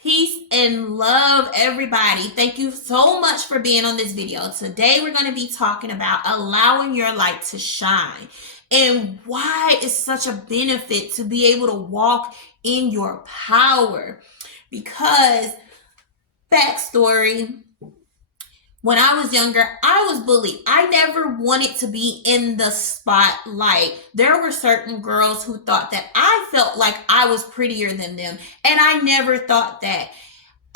Peace and love, everybody. Thank you so much for being on this video. Today, we're going to be talking about allowing your light to shine and why it's such a benefit to be able to walk in your power. Because, backstory, when I was younger, I was bullied. I never wanted to be in the spotlight. There were certain girls who thought that I felt like I was prettier than them. And I never thought that.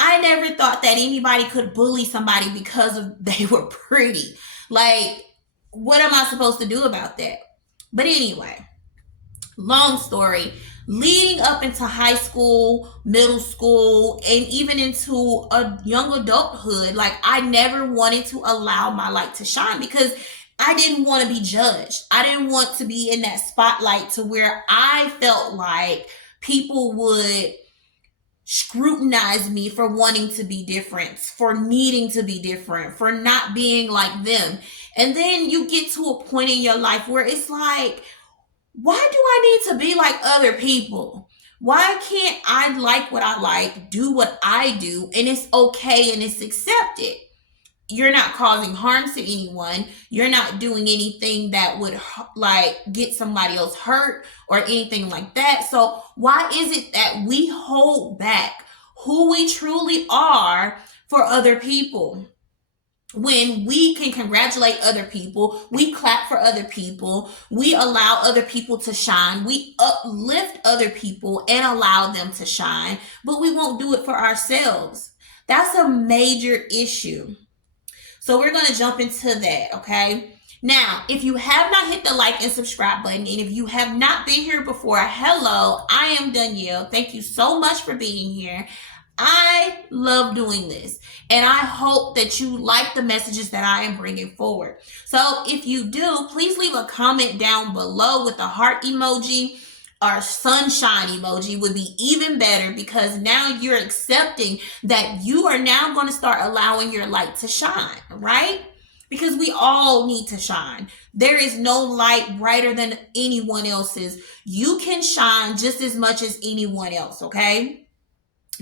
I never thought that anybody could bully somebody because they were pretty. Like, what am I supposed to do about that? But anyway, long story, leading up into high school, middle school, and even into a young adulthood, like I never wanted to allow my light to shine because I didn't want to be judged. I didn't want to be in that spotlight to where I felt like people would scrutinize me for wanting to be different, for needing to be different, for not being like them. And then you get to a point in your life where it's like, why do I need to be like other people? Why can't I like what I like, do what I do, and it's okay and it's accepted? You're not causing harm to anyone. You're not doing anything that would like get somebody else hurt or anything like that. So why is it that we hold back who we truly are for other people? When we can congratulate other people, we clap for other people, we allow other people to shine, we uplift other people and allow them to shine, but we won't do it for ourselves. That's a major issue. So we're going to jump into that, okay? Now, if you have not hit the like and subscribe button, and if you have not been here before, hello, I am Danielle. Thank you so much for being here. I love doing this, and I hope that you like the messages that I am bringing forward. So if you do, please leave a comment down below with a heart emoji or sunshine emoji would be even better, because now you're accepting that you are now going to start allowing your light to shine, right? Because we all need to shine. There is no light brighter than anyone else's. You can shine just as much as anyone else, okay?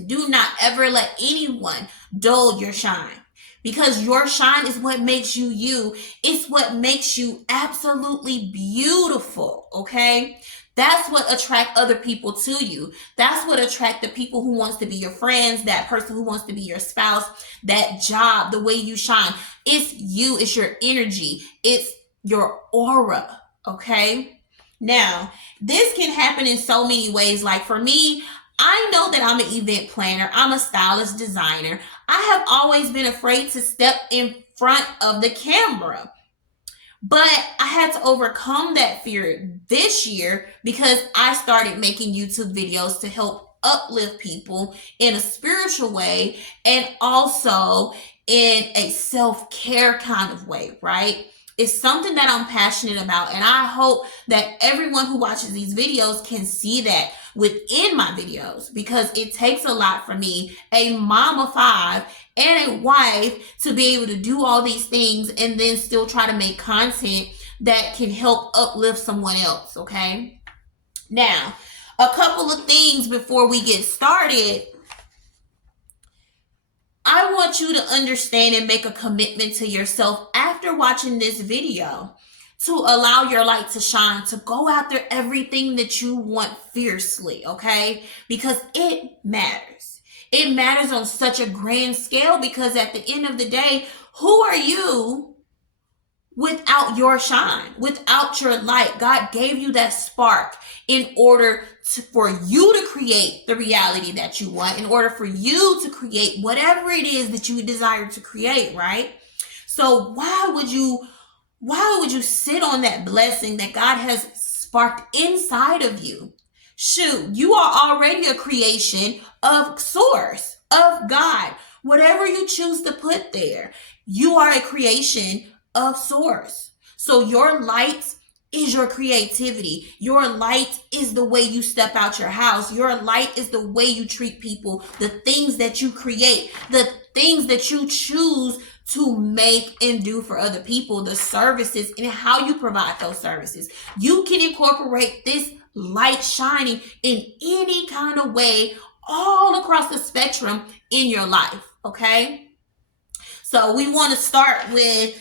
Do not ever let anyone dull your shine, because your shine is what makes you you. It's what makes you absolutely beautiful, okay? That's what attract other people to you. That's what attract the people who wants to be your friends, that person who wants to be your spouse, that job, the way you shine. It's you, it's your energy, it's your aura, okay? Now, this can happen in so many ways. Like for me, I know that I'm an event planner. I'm a stylist designer. I have always been afraid to step in front of the camera. But I had to overcome that fear this year because I started making YouTube videos to help uplift people in a spiritual way and also in a self-care kind of way, right? It's something that I'm passionate about, and I hope that everyone who watches these videos can see that within my videos, because it takes a lot for me, a mom of 5 and a wife, to be able to do all these things and then still try to make content that can help uplift someone else, okay? Now, a couple of things before we get started. I want you to understand and make a commitment to yourself after watching this video to allow your light to shine, to go after everything that you want fiercely, okay? Because it matters. It matters on such a grand scale, because at the end of the day, who are you without your shine, without your light? God gave you that spark in order for you to create the reality that you want, in order for you to create whatever it is that you desire to create, right? So why would you sit on that blessing that God has sparked inside of you? Shoot, you are already a creation of Source, of God. Whatever you choose to put there, you are a creation of Source. So your light is your creativity. Your light is the way you step out your house. Your light is the way you treat people, the things that you create, the things that you choose to make and do for other people, the services and how you provide those services. You can incorporate this light shining in any kind of way all across the spectrum in your life, okay? So we want to start with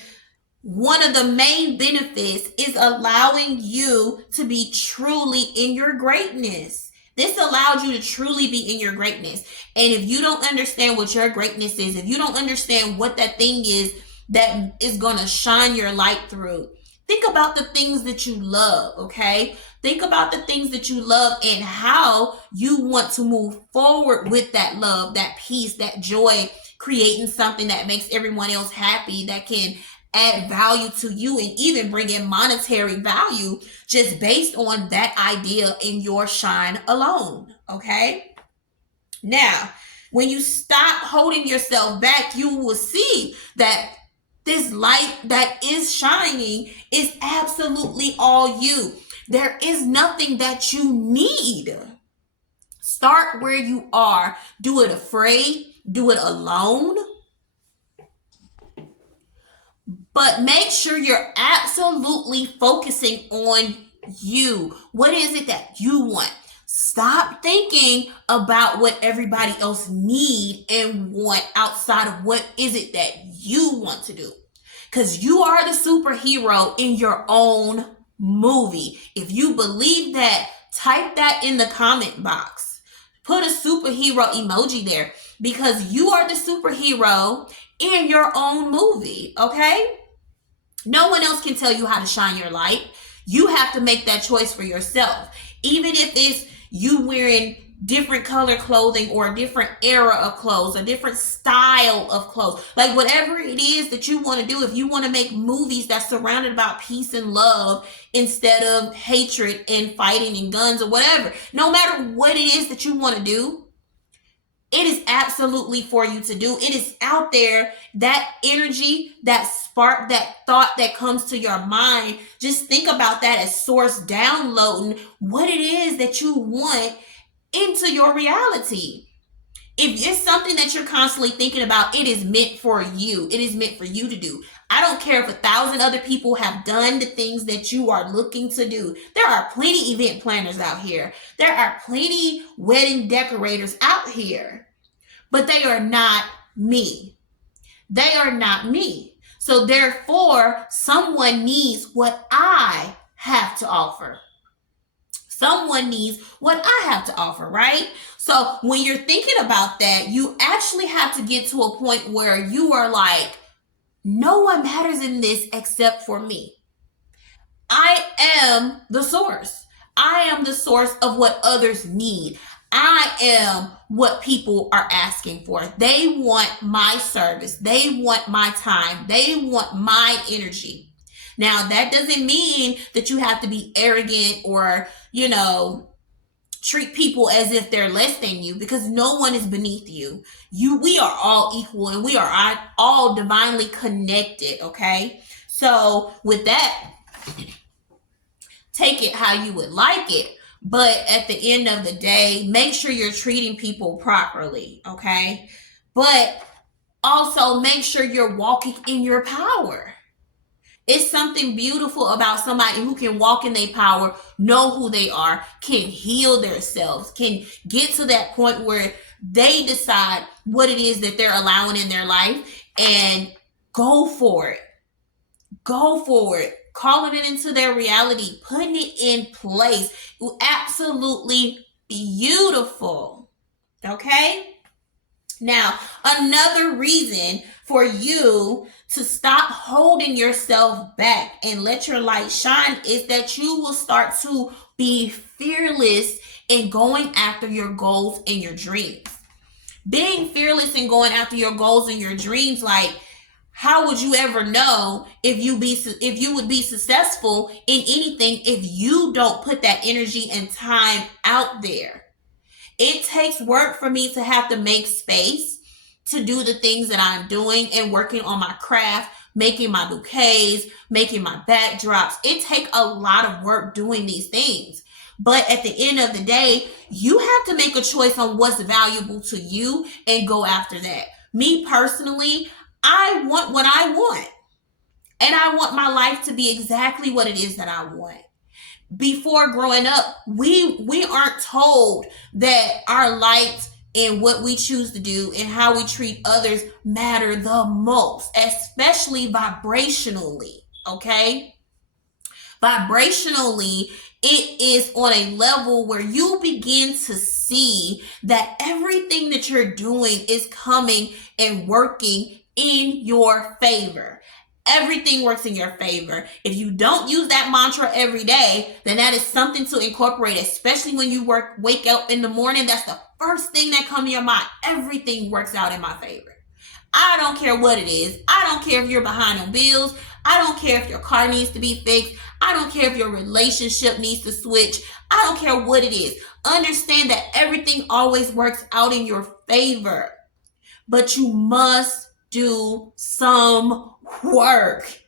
one of the main benefits is allowing you to be truly in your greatness. This allows you to truly be in your greatness. And if you don't understand what your greatness is, if you don't understand what that thing is that is going to shine your light through, think about the things that you love, okay? Think about the things that you love and how you want to move forward with that love, that peace, that joy, creating something that makes everyone else happy, that can add value to you and even bring in monetary value just based on that idea in your shine alone, okay? Now, when you stop holding yourself back, you will see that this light that is shining is absolutely all you. There is nothing that you need. Start where you are. Do it afraid, do it alone, but make sure you're absolutely focusing on you. What is it that you want? Stop thinking about what everybody else need and want outside of what is it that you want to do. Because you are the superhero in your own movie. If you believe that, type that in the comment box. Put a superhero emoji there because you are the superhero in your own movie, okay? No one else can tell you how to shine your light. You have to make that choice for yourself. Even if it's you wearing different color clothing or a different era of clothes, a different style of clothes, like whatever it is that you want to do. If you want to make movies that's surrounded about peace and love instead of hatred and fighting and guns or whatever, no matter what it is that you want to do, it is absolutely for you to do. It is out there. That energy, that spark, that thought that comes to your mind, just think about that as source downloading what it is that you want into your reality. If it's something that you're constantly thinking about, it is meant for you. It is meant for you to do. I don't care if 1,000 other people have done the things that you are looking to do. There are plenty event planners out here. There are plenty wedding decorators out here. But they are not me. They are not me. So therefore, someone needs what I have to offer. Someone needs what I have to offer, right? So when you're thinking about that, you actually have to get to a point where you are like, no one matters in this except for me. I am the source. I am the source of what others need. I am what people are asking for. They want my service. They want my time. They want my energy. Now, that doesn't mean that you have to be arrogant or, treat people as if they're less than you, because no one is beneath you. We are all equal and we are all divinely connected, okay? So with that, take it how you would like it. But at the end of the day, make sure you're treating people properly, okay? But also make sure you're walking in your power. It's something beautiful about somebody who can walk in their power, know who they are, can heal themselves, can get to that point where they decide what it is that they're allowing in their life and go for it. Go for it. Calling it into their reality, putting it in place. Absolutely beautiful. Okay? Now, another reason for you to stop holding yourself back and let your light shine is that you will start to be fearless in going after your goals and your dreams. Being fearless in going after your goals and your dreams, like, how would you ever know if you would be successful in anything if you don't put that energy and time out there? It takes work for me to have to make space to do the things that I'm doing and working on my craft, making my bouquets, making my backdrops. It takes a lot of work doing these things. But at the end of the day, you have to make a choice on what's valuable to you and go after that. Me personally, I want what I want. And I want my life to be exactly what it is that I want. Before growing up, we aren't told that our light and what we choose to do and how we treat others matter the most, especially vibrationally. Okay? Vibrationally, it is on a level where you begin to see that everything that you're doing is coming and working in your favor. Everything works in your favor. If you don't use that mantra every day, then that is something to incorporate, especially when you wake up in the morning. That's the first thing that comes to your mind. Everything works out in my favor. I don't care what it is. I don't care if you're behind on bills. I don't care if your car needs to be fixed. I don't care if your relationship needs to switch. I don't care what it is. Understand that everything always works out in your favor. But you must do some work.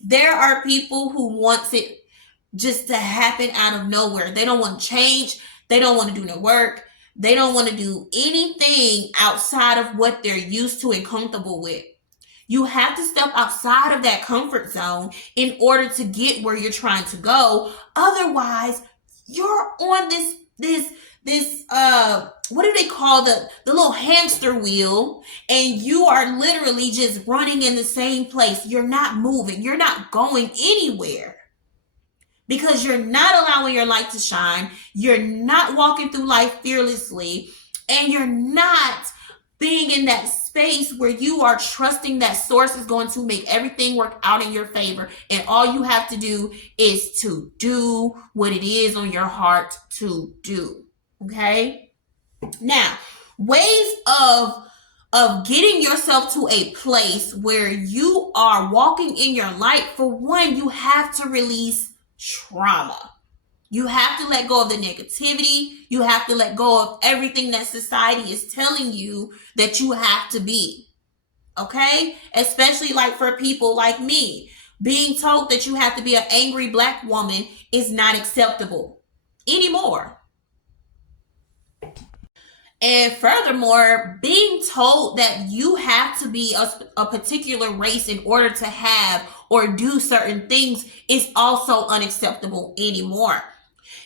There are people who want it just to happen out of nowhere. They don't want to change. They don't want to do no work. They don't want to do anything outside of what they're used to and comfortable with. You have to step outside of that comfort zone in order to get where you're trying to go. Otherwise, you're on this what do they call the little hamster wheel, and you are literally just running in the same place. You're not moving. You're not going anywhere because you're not allowing your light to shine. You're not walking through life fearlessly, and you're not being in that space where you are trusting that source is going to make everything work out in your favor. And all you have to do is to do what it is on your heart to do. Okay? Now, ways of getting yourself to a place where you are walking in your light. For one, you have to release trauma. You have to let go of the negativity. You have to let go of everything that society is telling you that you have to be. Okay? Especially like for people like me. Being told that you have to be an angry black woman is not acceptable anymore. And furthermore, being told that you have to be a particular race in order to have or do certain things is also unacceptable anymore.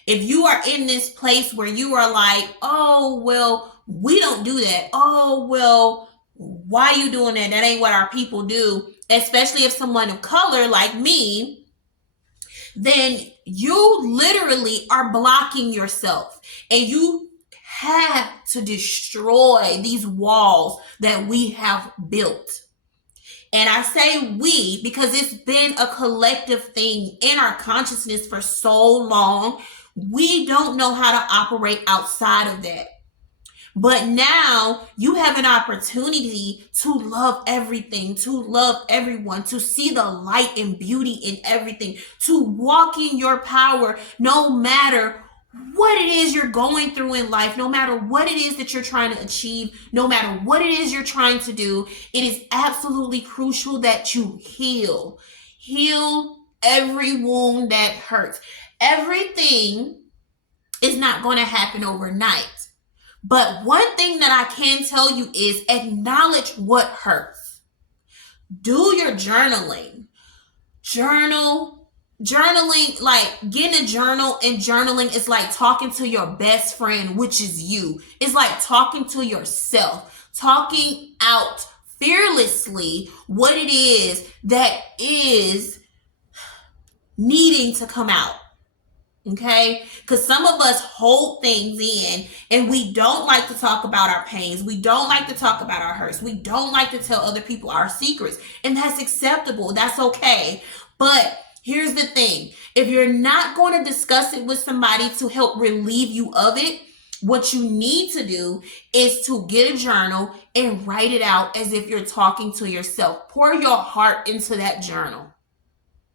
If you are in this place where you are like, oh, well, we don't do that. Oh, well, why are you doing that? That ain't what our people do. Especially if someone of color like me, then you literally are blocking yourself. And you have to destroy these walls that we have built. And I say we because it's been a collective thing in our consciousness for so long. We don't know how to operate outside of that. But now you have an opportunity to love everything, to love everyone, to see the light and beauty in everything, to walk in your power no matter what it is you're going through in life, no matter what it is that you're trying to achieve, no matter what it is you're trying to do. It is absolutely crucial that you heal. Heal every wound that hurts. Everything is not going to happen overnight. But one thing that I can tell you is acknowledge what hurts. Do your journaling. Journaling, like getting a journal, and journaling is like talking to your best friend, which is you. It's like talking to yourself, talking out fearlessly what it is that is needing to come out. Okay? Because some of us hold things in and we don't like to talk about our pains. We don't like to talk about our hurts. We don't like to tell other people our secrets. And that's acceptable. That's okay. But here's the thing. If you're not going to discuss it with somebody to help relieve you of it, what you need to do is to get a journal and write it out as if you're talking to yourself. Pour your heart into that journal.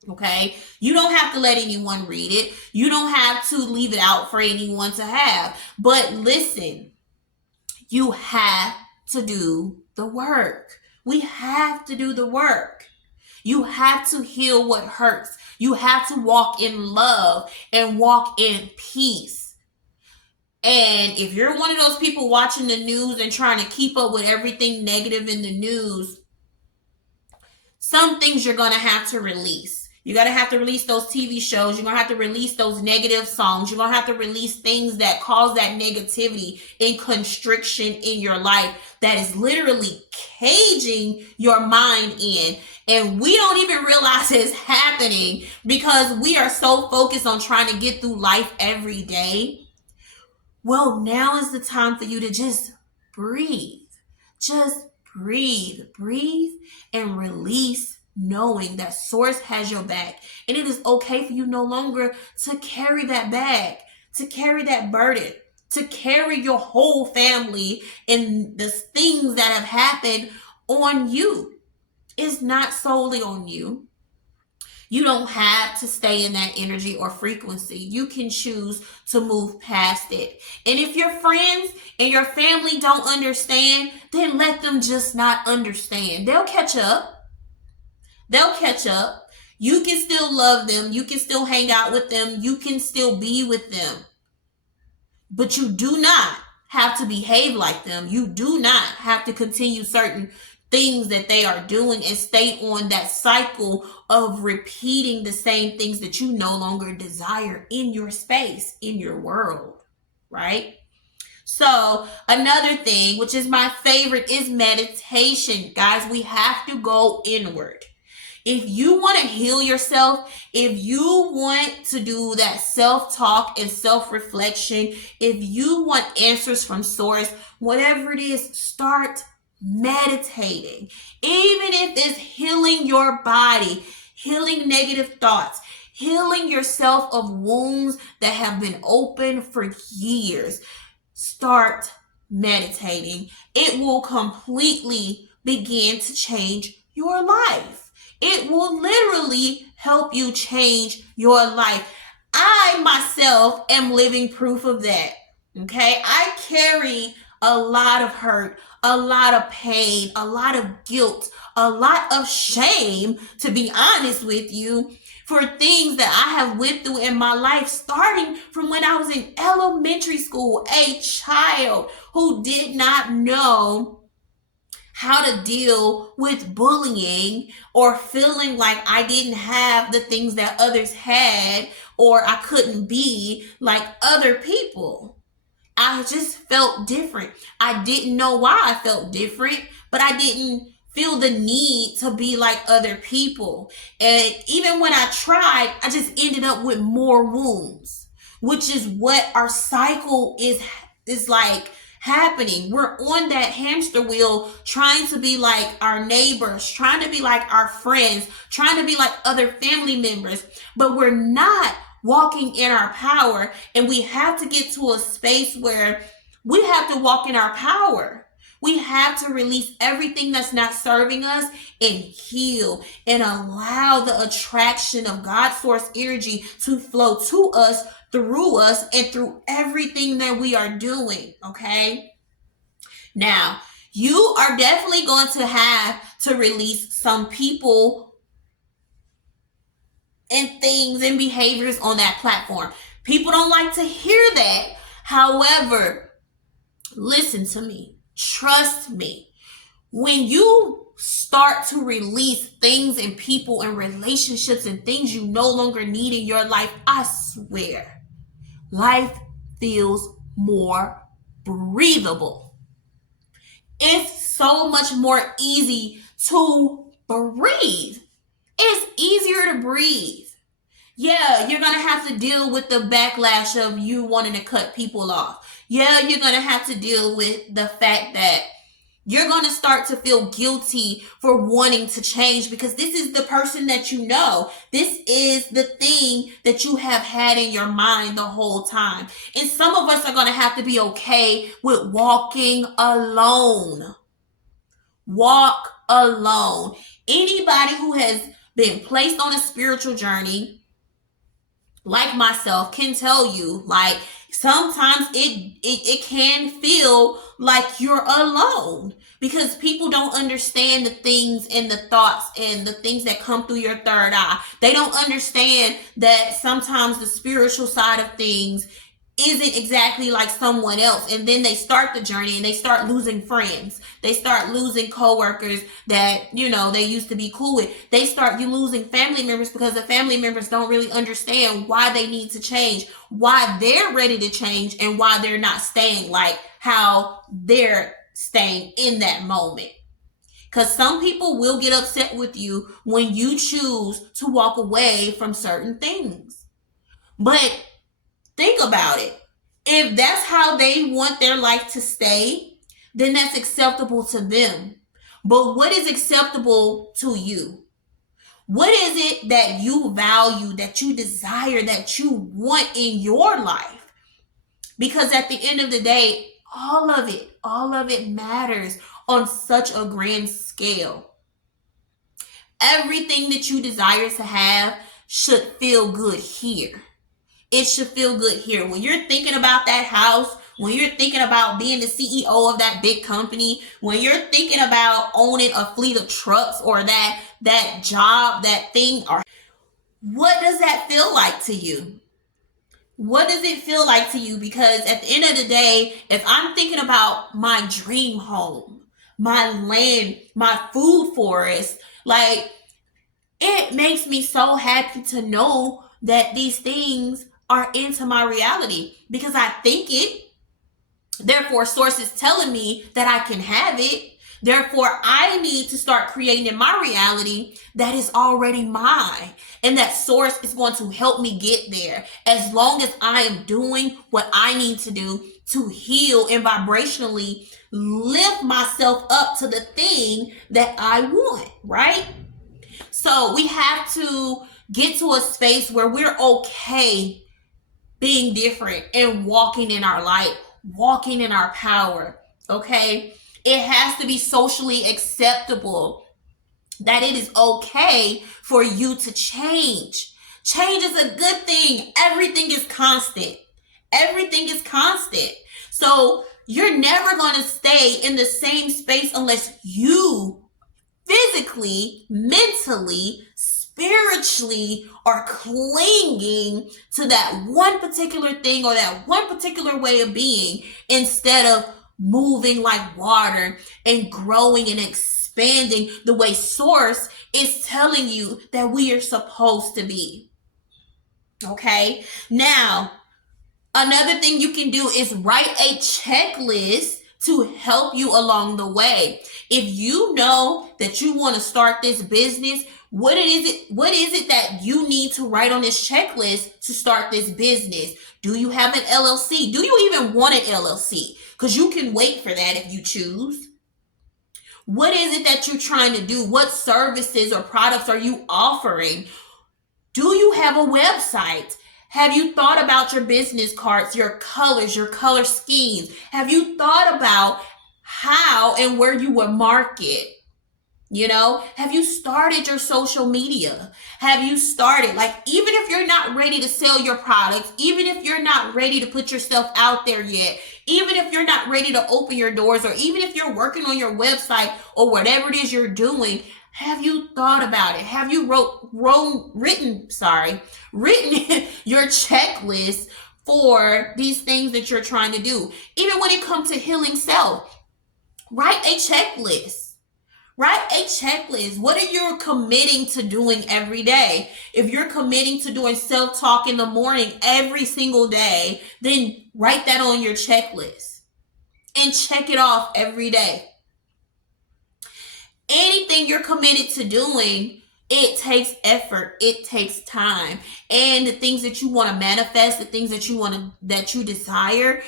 Okay? You don't have to let anyone read it. You don't have to leave it out for anyone to have. But listen, you have to do the work. We have to do the work. You have to heal what hurts. You have to walk in love and walk in peace. And if you're one of those people watching the news and trying to keep up with everything negative in the news, some things you're going to have to release. You're going to have to release those TV shows. You're going to have to release those negative songs. You're going to have to release things that cause that negativity and constriction in your life that is literally caging your mind in. And we don't even realize it's happening because we are so focused on trying to get through life every day. Well, now is the time for you to just breathe. Just breathe. Breathe and release, knowing that Source has your back. And it is okay for you no longer to carry that bag, to carry that burden, to carry your whole family and the things that have happened on you. It's not solely on you. You don't have to stay in that energy or frequency. You can choose to move past it. And if your friends and your family don't understand, then let them just not understand. They'll catch up. They'll catch up. You can still love them. You can still hang out with them. You can still be with them. But you do not have to behave like them. You do not have to continue certain things that they are doing and stay on that cycle of repeating the same things that you no longer desire in your space, in your world, right? So another thing, which is my favorite, is meditation. Guys, we have to go inward. If you want to heal yourself, if you want to do that self-talk and self-reflection, if you want answers from Source, whatever it is, start meditating. Even if it's healing your body, healing negative thoughts, healing yourself of wounds that have been open for years, start meditating. It will completely begin to change your life. It will literally help you change your life. I myself am living proof of that. Okay, I carry a lot of hurt, a lot of pain, a lot of guilt, a lot of shame, to be honest with you, for things that I have went through in my life, starting from when I was in elementary school, a child who did not know how to deal with bullying or feeling like I didn't have the things that others had or I couldn't be like other people. I just felt different. I didn't know why I felt different, but I didn't feel the need to be like other people. And even when I tried, I just ended up with more wounds, which is what our cycle is like happening. We're on that hamster wheel trying to be like our neighbors, trying to be like our friends, trying to be like other family members, but we're not walking in our power. And we have to get to a space where we have to walk in our power. We have to release everything that's not serving us and heal and allow the attraction of God's source energy to flow to us, through us, and through everything that we are doing, okay? Now, you are definitely going to have to release some people and things and behaviors on that platform. People don't like to hear that. However, listen to me. Trust me. When you start to release things and people and relationships and things you no longer need in your life, I swear, life feels more breathable. It's so much more easy to breathe. It's easier to breathe. Yeah, you're going to have to deal with the backlash of you wanting to cut people off. Yeah, you're going to have to deal with the fact that you're going to start to feel guilty for wanting to change because this is the person that you know. This is the thing that you have had in your mind the whole time. And some of us are going to have to be okay with walking alone. Walk alone. Anybody who has been placed on a spiritual journey, like myself, can tell you, like, sometimes it can feel like you're alone because people don't understand the things and the thoughts and the things that come through your third eye. They don't understand that sometimes the spiritual side of things isn't exactly like someone else. And then they start the journey and they start losing friends. They start losing coworkers that, they used to be cool with. They start you losing family members because the family members don't really understand why they need to change, why they're ready to change, and why they're not staying like how they're staying in that moment. Because some people will get upset with you when you choose to walk away from certain things. But think about it. If that's how they want their life to stay, then that's acceptable to them. But what is acceptable to you? What is it that you value, that you desire, that you want in your life? Because at the end of the day, all of it matters on such a grand scale. Everything that you desire to have should feel good here. It should feel good here. When you're thinking about that house, when you're thinking about being the CEO of that big company, when you're thinking about owning a fleet of trucks or that job, that thing, or what does that feel like to you? What does it feel like to you? Because at the end of the day, if I'm thinking about my dream home, my land, my food forest, like, it makes me so happy to know that these things are into my reality because I think it. Therefore, source is telling me that I can have it. Therefore, I need to start creating in my reality that is already mine. And that source is going to help me get there as long as I am doing what I need to do to heal and vibrationally lift myself up to the thing that I want, right? So we have to get to a space where we're okay being different and walking in our light, walking in our power. Okay? It has to be socially acceptable that it is okay for you to change. Change is a good thing. Everything is constant. Everything is constant. So you're never going to stay in the same space unless you physically, mentally, spiritually are clinging to that one particular thing or that one particular way of being instead of moving like water and growing and expanding the way source is telling you that we are supposed to be. Okay? Now, another thing you can do is write a checklist to help you along the way. If you know that you want to start this business, what is it that you need to write on this checklist to start this business? Do you have an LLC? Do you even want an LLC? Because you can wait for that if you choose. What is it that you're trying to do? What services or products are you offering? Do you have a website? Have you thought about your business cards, your colors, your color schemes? Have you thought about how and where you will market? Have you started your social media? Have you started, like, even if you're not ready to sell your products, even if you're not ready to put yourself out there yet, even if you're not ready to open your doors, or even if you're working on your website or whatever it is you're doing, have you thought about it? Have you written your checklist for these things that you're trying to do? Even when it comes to healing self, write a checklist. Write a checklist. What are you committing to doing every day? If you're committing to doing self-talk in the morning every single day, then write that on your checklist and check it off every day. Anything you're committed to doing, it takes effort, it takes time. And the things that you want to manifest, the things that you desire,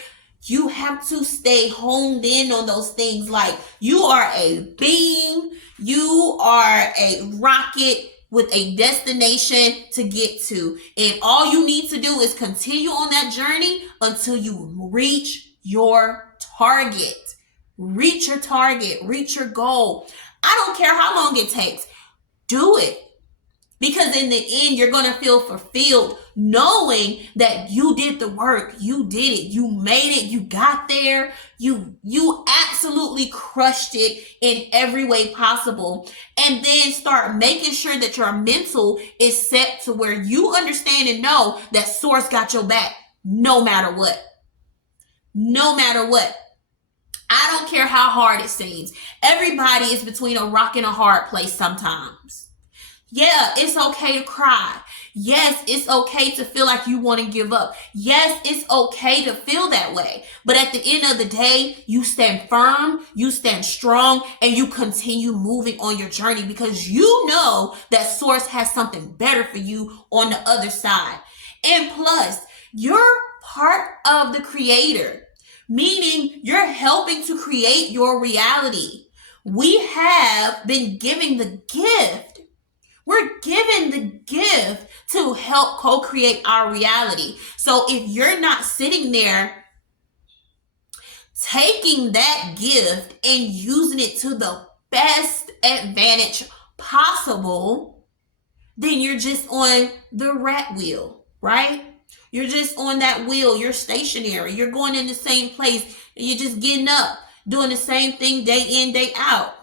you have to stay honed in on those things. Like, you are a beam, you are a rocket with a destination to get to. And all you need to do is continue on that journey until you reach your target. Reach your target, reach your goal. I don't care how long it takes. Do it. Because in the end, you're going to feel fulfilled knowing that you did the work. You did it. You made it. You got there. You absolutely crushed it in every way possible. And then start making sure that your mental is set to where you understand and know that source got your back. no matter what. No matter what. I don't care how hard it seems. Everybody is between a rock and a hard place sometimes. Yeah, it's okay to cry. Yes, it's okay to feel like you want to give up. Yes, it's okay to feel that way. But at the end of the day, you stand firm, you stand strong, and you continue moving on your journey because you know that Source has something better for you on the other side. And plus, you're part of the creator, meaning you're helping to create your reality. We have been given the gift. We're given the gift to help co-create our reality. So if you're not sitting there taking that gift and using it to the best advantage possible, then you're just on the rat wheel, right? You're just on that wheel. You're stationary. You're going in the same place. You're just getting up, doing the same thing day in, day out.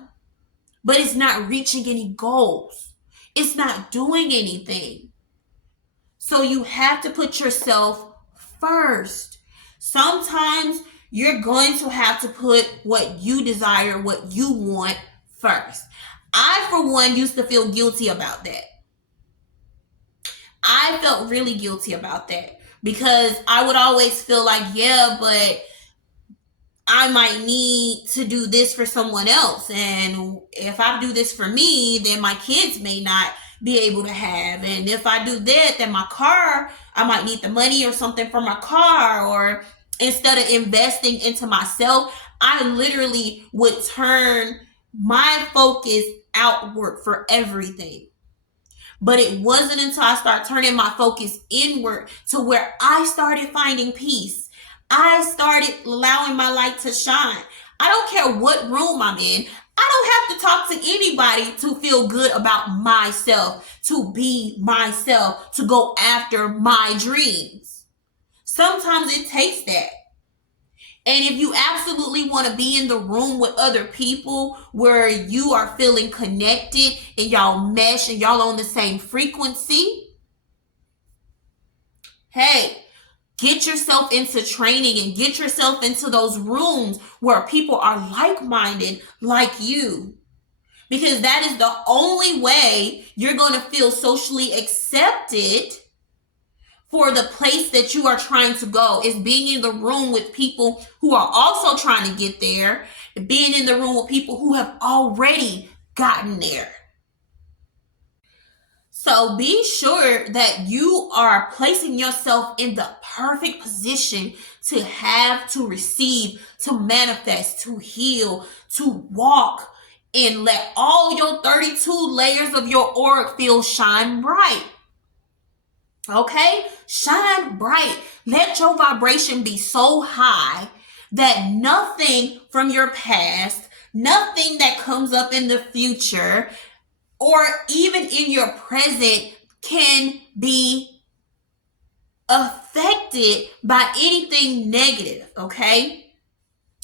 But it's not reaching any goals. It's not doing anything. So you have to put yourself first. Sometimes you're going to have to put what you desire, what you want first. I, for one, used to feel guilty about that. I felt really guilty about that because I would always feel like, yeah, but I might need to do this for someone else. And if I do this for me, then my kids may not be able to have. And if I do that, then my car, I might need the money or something for my car. Or instead of investing into myself, I literally would turn my focus outward for everything. But it wasn't until I started turning my focus inward to where I started finding peace. I started allowing my light to shine. I don't care what room I'm in. I don't have to talk to anybody to feel good about myself, to be myself, to go after my dreams. Sometimes it takes that. And if you absolutely want to be in the room with other people where you are feeling connected and y'all mesh and y'all on the same frequency, hey, get yourself into training and get yourself into those rooms where people are like-minded like you. Because that is the only way you're going to feel socially accepted for the place that you are trying to go, is being in the room with people who are also trying to get there, being in the room with people who have already gotten there. So be sure that you are placing yourself in the perfect position to have, to receive, to manifest, to heal, to walk, and let all your 32 layers of your auric field shine bright. Okay? Shine bright. Let your vibration be so high that nothing from your past, nothing that comes up in the future, or even in your present can be affected by anything negative, okay?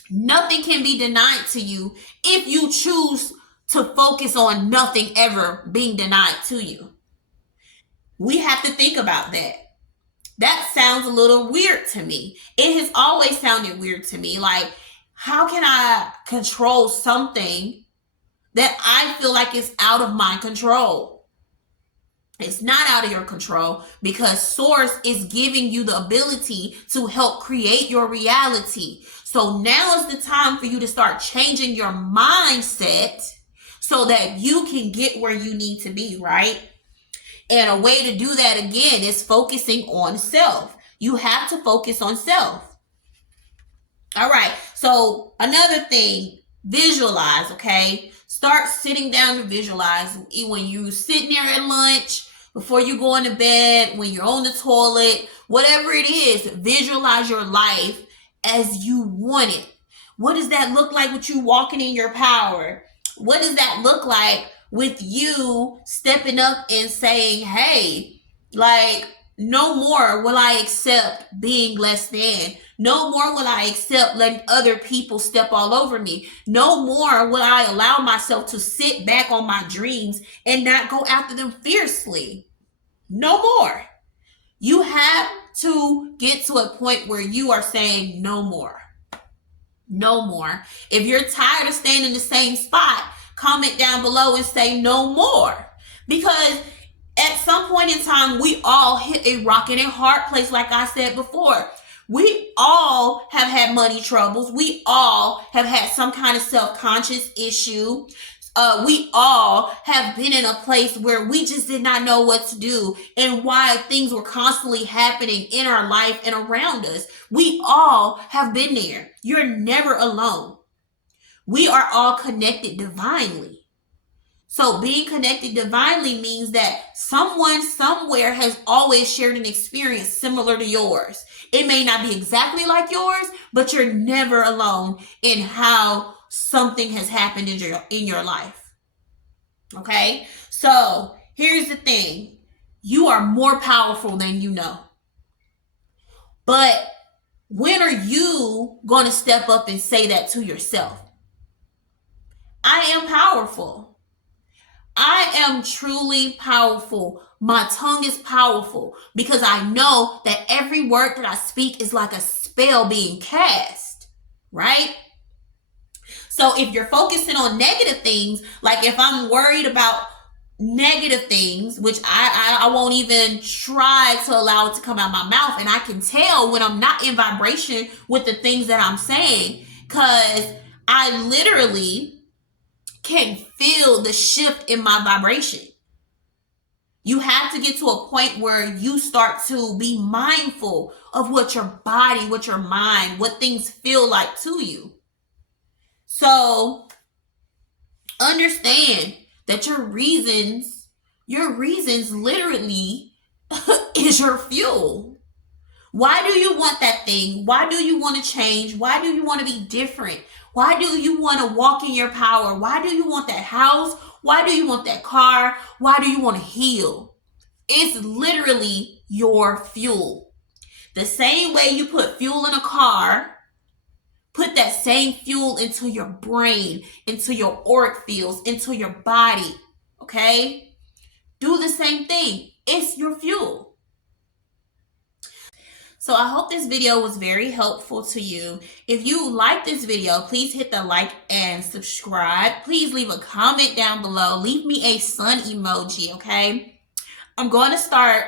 Nothing can be denied to you if you choose to focus on nothing ever being denied to you. We have to think about that. That sounds a little weird to me. It has always sounded weird to me. Like, how can I control something that I feel like is out of my control? It's not out of your control because Source is giving you the ability to help create your reality. So now is the time for you to start changing your mindset so that you can get where you need to be, right? And a way to do that again is focusing on self. You have to focus on self. All right. So another thing, visualize, okay? Start sitting down to visualize when you sitting there at lunch, before you go into bed, when you're on the toilet, whatever it is, visualize your life as you want it. What does that look like with you walking in your power? What does that look like with you stepping up and saying, hey, like, no more will I accept being less than. No more will I accept letting other people step all over me. No more will I allow myself to sit back on my dreams and not go after them fiercely. No more. You have to get to a point where you are saying no more. No more. If you're tired of staying in the same spot, comment down below and say no more. Because at some point in time, we all hit a rock and a hard place, like I said before. We all have had money troubles. We all have had some kind of self-conscious issue. We all have been in a place where we just did not know what to do and why things were constantly happening in our life and around us. We all have been there. You're never alone. We are all connected divinely. So being connected divinely means that someone somewhere has always shared an experience similar to yours. It may not be exactly like yours, but you're never alone in how something has happened in your life. Okay? So here's the thing. You are more powerful than you know. But when are you going to step up and say that to yourself? I am powerful. I am truly powerful. My tongue is powerful because I know that every word that I speak is like a spell being cast, right? So if you're focusing on negative things, like if I'm worried about negative things, which I won't even try to allow it to come out my mouth, and I can tell when I'm not in vibration with the things that I'm saying, because I literally can feel the shift in my vibration. You have to get to a point where you start to be mindful of what your body, what your mind, what things feel like to you. So understand that your reasons literally is your fuel. Why do you want that thing? Why do you want to change? Why do you want to be different? Why do you want to walk in your power? Why do you want that house? Why do you want that car? Why do you want to heal? It's literally your fuel. The same way you put fuel in a car, put that same fuel into your brain, into your auric fields, into your body. Okay? Do the same thing. It's your fuel. So I hope this video was very helpful to you. If you like this video, please hit the like and subscribe. Please leave a comment down below. Leave me a sun emoji, okay? I'm going to start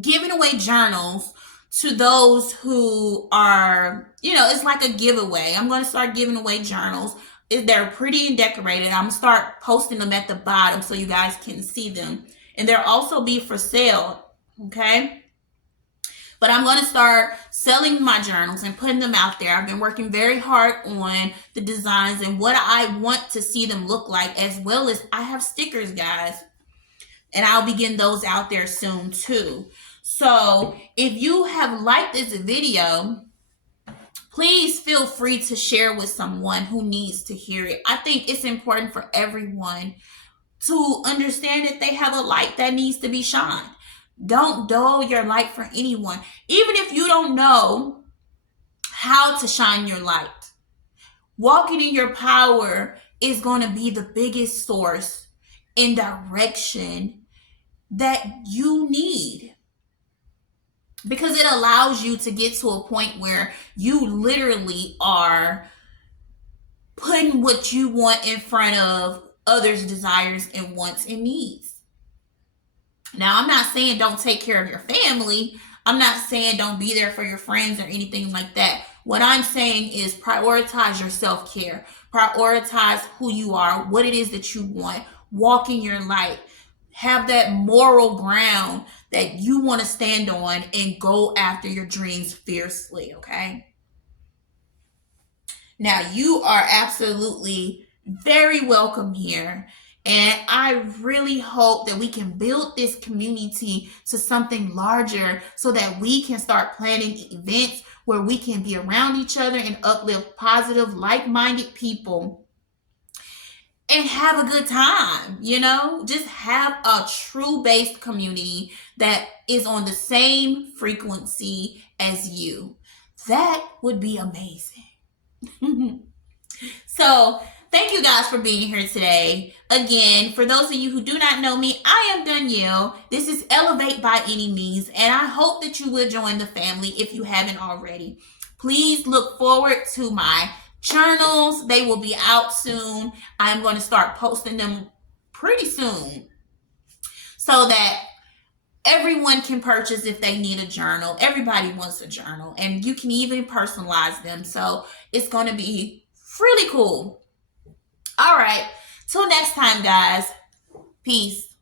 giving away journals to those who are, it's like a giveaway. I'm going to start giving away journals. They're pretty and decorated. I'm going to start posting them at the bottom so you guys can see them. And they'll also be for sale, okay? But I'm going to start selling my journals and putting them out there. I've been working very hard on the designs and what I want to see them look like, as well as I have stickers, guys. And I'll be getting those out there soon too. So if you have liked this video, please feel free to share with someone who needs to hear it. I think it's important for everyone to understand that they have a light that needs to be shined. Don't dull your light for anyone. Even if you don't know how to shine your light, walking in your power is going to be the biggest source and direction that you need, because it allows you to get to a point where you literally are putting what you want in front of others' desires and wants and needs. Now, I'm not saying don't take care of your family. I'm not saying don't be there for your friends or anything like that. What I'm saying is prioritize your self-care. Prioritize who you are, what it is that you want. Walk in your light. Have that moral ground that you want to stand on and go after your dreams fiercely, okay? Now, you are absolutely very welcome here. And I really hope that we can build this community to something larger so that we can start planning events where we can be around each other and uplift positive, like-minded people and have a good time, just have a true based community that is on the same frequency as you. That would be amazing. So Thank you guys for being here today. Again, for those of you who do not know me, I am Danielle. This is Elevate by Any Means, and I hope that you will join the family if you haven't already. Please look forward to my journals. They will be out soon. I'm going to start posting them pretty soon so that everyone can purchase if they need a journal. Everybody wants a journal, and you can even personalize them. So it's going to be really cool. All right. Till next time, guys. Peace.